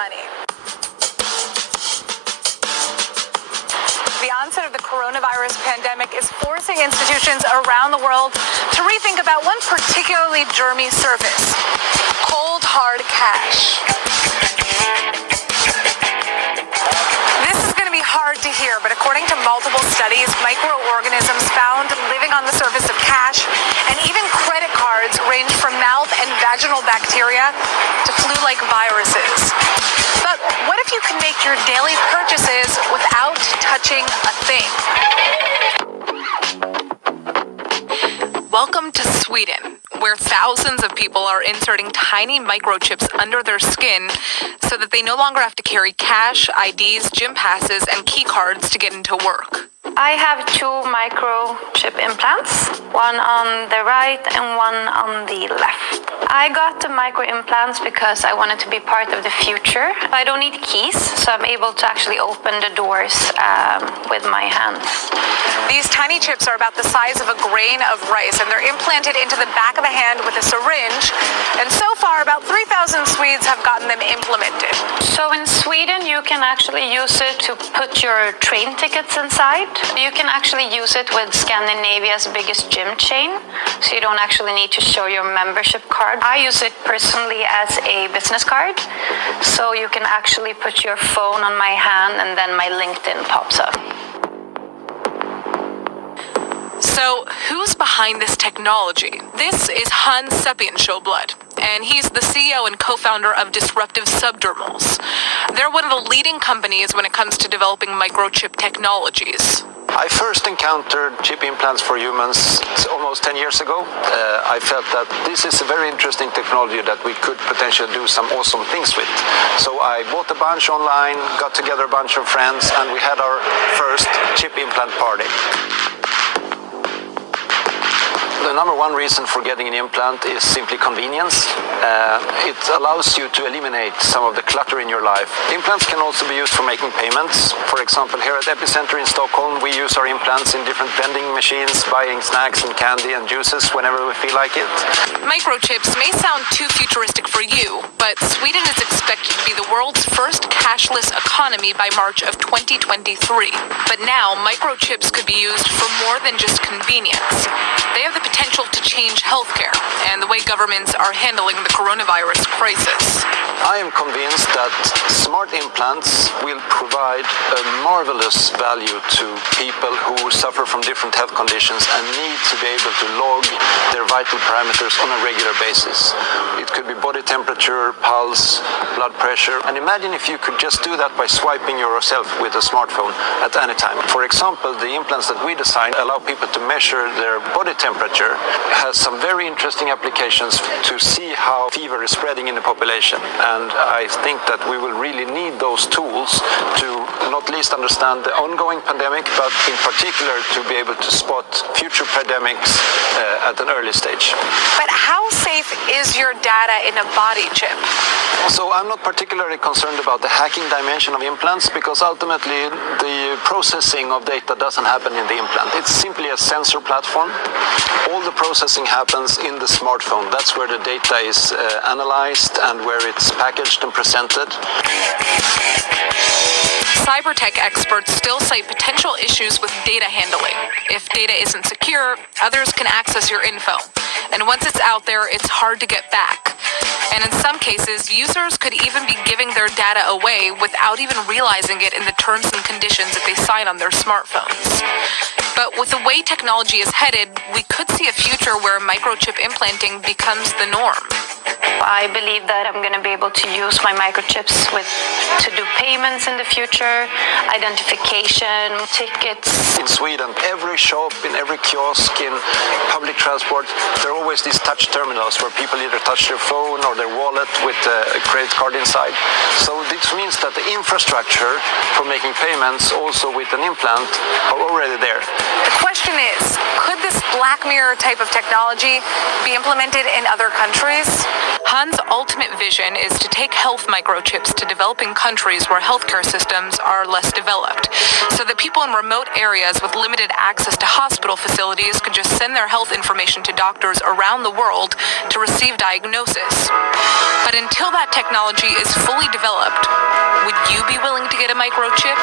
money. The onset of the coronavirus pandemic is forcing institutions around the world to rethink about one particularly germy surface: cold, hard cash. This is going to be hard to hear, but according to multiple studies, microorganisms found living on the surface of cash and even credit cards range from mouth and vaginal bacteria to flu-like viruses. But what if you can make your daily purchases without touching a thing? Welcome to Sweden, where thousands of people are inserting tiny microchips under their skin so that they no longer have to carry cash, IDs, gym passes, and key cards to get into work. I have 2 microchip implants, one on the right and one on the left. I got the micro implants because I wanted to be part of the future. I don't need keys, so I'm able to actually open the doors with my hands. These tiny chips are about the size of a grain of rice, and they're implanted into the back of a hand with a syringe. And so far, about 3,000 Swedes have gotten them implemented. So in Sweden, you can actually use it to put your train tickets inside. You can actually use it with Scandinavia's biggest gym chain, so you don't actually need to show your membership card. I use it personally as a business card, so you can actually put your phone on my hand and then my LinkedIn pops up. So, who's behind this technology? This is Hans Seppienshowblad, and he's the CEO and co-founder of Disruptive Subdermals. They're one of the leading companies when it comes to developing microchip technologies. I first encountered chip implants for humans almost 10 years ago. I felt that this is a very interesting technology that we could potentially do some awesome things with. So I bought a bunch online, got together a bunch of friends, and we had our first chip implant party. The number one reason for getting an implant is simply convenience. It allows you to eliminate some of the clutter in your life. Implants can also be used for making payments. For example, here at Epicenter in Stockholm, we use our implants in different vending machines, buying snacks and candy and juices whenever we feel like it. Microchips may sound too futuristic for you, but Sweden is expected to be the world's first cashless economy by March of 2023. But now, microchips could be used for more than just convenience. They have the potential to change healthcare and the way governments are handling the coronavirus crisis. I am convinced that smart implants will provide a marvelous value to people who suffer from different health conditions and need to be able to log their vital parameters on a regular basis. It could be body temperature, pulse, blood pressure, and imagine if you could just do that by swiping yourself with a smartphone at any time. For example, the implants that we designed allow people to measure their body temperature. Has some very interesting applications to see how fever is spreading in the population. And I think that we will really need those tools to not least understand the ongoing pandemic, but in particular to be able to spot future pandemics at an early stage. But how safe is your data in a body chip? So I'm not particularly concerned about the hacking dimension of implants, because ultimately the processing of data doesn't happen in the implant. It's simply a sensor platform. All the processing happens in the smartphone. That's where the data is analyzed and where it's packaged and presented. Cybertech experts still cite potential issues with data handling. If data isn't secure, others can access your info. And once it's out there, it's hard to get back. And in some cases, users could even be giving their data away without even realizing it in the terms and conditions that they sign on their smartphones. But with the way technology is headed, we could see a future where microchip implanting becomes the norm. I believe that I'm going to be able to use my microchips to do payments in the future, identification, tickets. In Sweden, every shop, in every kiosk, in public transport, there are always these touch terminals where people either touch their phone or their wallet with a credit card inside. So this means that the infrastructure for making payments also with an implant are already there. The question is, could this Black Mirror type of technology be implemented in other countries? Han's ultimate vision is to take health microchips to developing countries where healthcare systems are less developed, so that people in remote areas with limited access to hospital facilities can just send their health information to doctors around the world to receive diagnosis. But until that technology is fully developed, would you be willing to get a microchip?